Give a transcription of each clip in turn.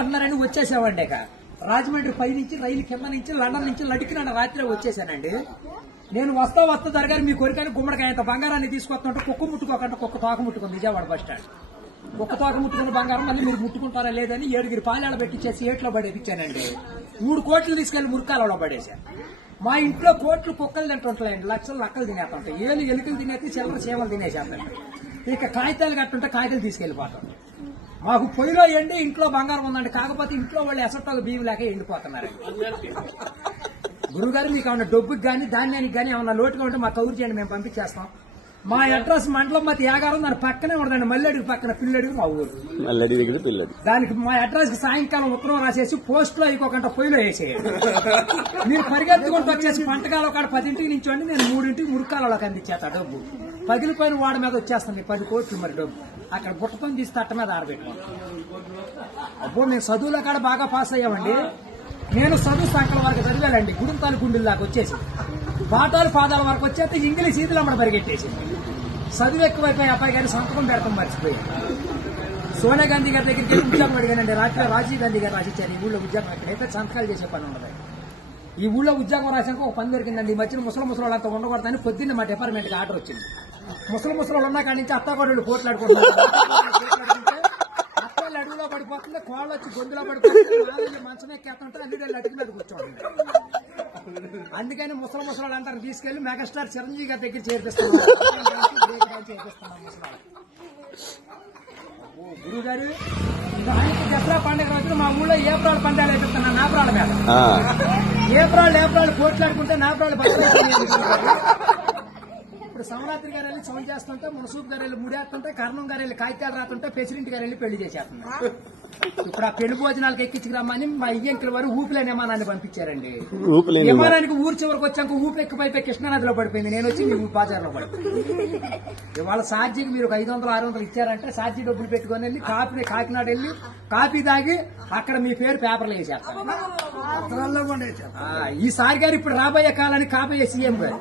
అంటున్నారని వచ్చేసామండి. ఇక రాజమండ్రి పై నుంచి రైలు కింద నుంచి లండన్ నుంచి లడికిన రాత్రి వచ్చేసానండి. నేను వస్తా దొరగారు మీ కోరికని గుమ్మడికాయ అంత బంగారాన్ని తీసుకొస్తుంటే కుక్క ముట్టుకోకుండా కుక్క తోక ముట్టుకుంది విజయవాడ బస్ స్టాండ్. కుక్క తోక ముట్టుకున్న బంగారం మళ్ళీ మీరు ముట్టుకుంటారా లేదని 7 పాలేళ్ళ పెట్టించేసి ఏట్లో పడేపించానండి. 3 కోట్లు తీసుకెళ్లి మురికాలలో పడేశాను. మా ఇంట్లో కోట్లు కుక్కలు తింటుంటాయండి, లక్షలు లక్కలు తినేస్తుంటాయి, ఎలుకలు తినేసి చిల్లర చీమలు తినేసేస్తాయి. ఇక కాగితాలు కట్టుంటే కాగితాలు తీసుకెళ్లిపోతాం. మాకు పొయ్యిలో ఎండి ఇంట్లో బంగారం ఉందండి, కాకపోతే ఇంట్లో వాళ్ళు ఎసట్టాలు బియ్యం లేక ఎండిపోతున్నారు. గురుగారు మీకు ఏమన్నా డబ్బుకి కానీ ధాన్యానికి కానీ ఏమన్నా లోటుగా ఉంటే మా కౌరు చేయండి, మేము పంపించేస్తాం. మా అడ్రస్ మండలం మధ్య యాగారం దాని పక్కనే ఉండదండి, మల్లెడికి పక్కన పిల్లడికి మా ఊరు. దానికి మా అడ్రస్ కి సాయంకాలం ఉత్తరం రాసేసి పోస్ట్ లో అయిపోకుండా పొయ్యిలో వేసేయండి. మీరు పరిగెత్తుకుంటూ వచ్చేసి పంటకాలం కాడ 10ంటికి నుంచోండి, నేను 3ంటికి మురికాలలోకి అందించేస్తా డబ్బు. పగిలిపోయిన వాడి మీద వచ్చేస్తాను 10 కోట్లు మరి డబ్బు. అక్కడ బుట్టతో తీస్తే అట్ట మీద ఆరబెట్టుకోండి. అప్పుడు మేము చదువుల కాడ బాగా పాస్ అయ్యామండి. నేను చదువు సంకల వరకు చదివానండి, గుడింతాలు గుండెల్లాగా వచ్చేసి పాఠాలు పాదాల వరకు వచ్చేస్తే ఇంగ్లీష్ ఈదులు అమ్మడ పరిగెట్టేసి చదువు ఎక్కువైపోయి అబ్బాయి గారి సంతకం పెడతాం మర్చిపోయి. సోనియా గాంధీ గారి దగ్గరికి వెళ్ళి ఉద్యోగం అడిగానండి. రాత్రి రాజీవ్ గాంధీ గారు రాసిచ్చారు ఈ ఊళ్ళో ఉద్యోగం ఎక్కడైతే సంతకాలు చేసే పని ఉండదు. ఈ ఊళ్ళో ఉద్యోగం రాసాక ఒక పని దొరికిందండి. ఈ మధ్యన ముసలి ఉండకూడదని పొద్దున్న మా డిపార్ట్మెంట్ కి ఆర్డర్ వచ్చింది. ముసలి ఉన్న కాడి నుంచి అత్తాకోడళ్ళు పోట్లాడుకుంటున్నారు. అత్తలు అడుగులో పడిపోతుంది, కోళ్ళు వచ్చి గొంతులో పడిపోతుంది, మంచం ఎక్కేస్తుంటే అన్ని అటుకు మీద కూర్చోండి. అందుకని ముసలి అందరిని తీసుకెళ్లి మెగాస్టార్ చిరంజీవి గారి దగ్గర చేర్పిస్తున్నాం. గురువు గారు ఆయనకి దసరా పండుగ రోజున మా ఊళ్ళో ఏప్రాల్ పందాలు వేపిస్తున్నా నాపరాల మీద. ఏప్రాల్ పోట్లాడుకుంటే నాపరాలు ఇప్పుడు సమరాత్రి గారు వెళ్ళి సౌండ్ చేస్తుంటే, మునసూబ్ గారు వెళ్ళి ముడేస్తుంటే, కర్ణం గారు వెళ్ళి కాగితాలు రాస్తుంటే, ప్రెసిడెంట్ గారు వెళ్ళి పెళ్లి చేసేస్తున్నారు. ఇప్పుడు ఆ పెళ్లి భోజనాలకు ఎక్కించుకురమ్మని మా ఇయ్యంకుల వారు ఊపిలేని విమానాన్ని పంపించారండి. విమానానికి ఊరు చివరికి వచ్చాక ఊపి ఎక్కిపోయి కృష్ణానదిలో పడిపోయింది. నేను వచ్చి మీ బాజార్లో పడిపోయింది. ఇవాళ ఛార్జీకి మీరు 500-600 ఇచ్చారంటే ఛార్జీ డబ్బులు పెట్టుకుని వెళ్ళి కాకినాడ వెళ్ళి కాఫీ తాగి అక్కడ మీ పేరు పేపర్లు వేసేస్తారు. ఈసారి గారు ఇప్పుడు రాబోయే కాలానికి కాబోయే సీఎం గారు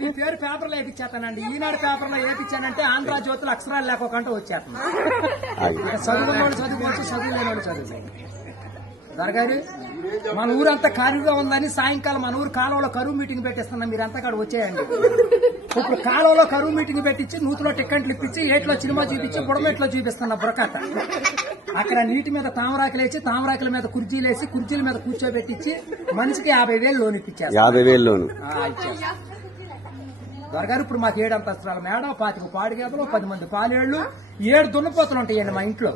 మీ పేరు పేపర్లో వేపించేస్తానండి. ఈనాడు పేపర్లో వేపించానంటే ఆంధ్ర జ్యోతులు అక్షరాలు లేకుండా వచ్చేస్తాను. చదువుకున్నవాళ్ళు చదువుకోవచ్చు, చదువు లేనివాళ్ళు చదువు. దొరగారు మన ఊరంతా ఖాళీగా ఉందని సాయంకాలం మన ఊరు కాలువలో కరువు మీటింగ్ పెట్టిస్తున్నాం, మీరంతా కాడ వచ్చేయండి. ఇప్పుడు కాలువలో కరువు మీటింగ్ పెట్టించి నూతులో టిక్కెట్లు ఇప్పించి ఏట్లో సినిమా చూపించి బుడమెట్లో చూపిస్తున్నా బురకట్ట. అక్కడ నీటి మీద తామరాకులు వేసి తామరాకుల మీద కుర్చీలు వేసి కుర్చీల మీద కూర్చోబెట్టించి మనిషికి 50,000 లోన్ ఇప్పించారు. 50,000 లోన్ దొరగారు ఇప్పుడు మాకు 7 అంతస్తుల మేడ, 25 పాడిగేదలు, 10 మంది పాలేళ్లు, 7 దున్నపోతలు ఉంటాయండి మా ఇంట్లో.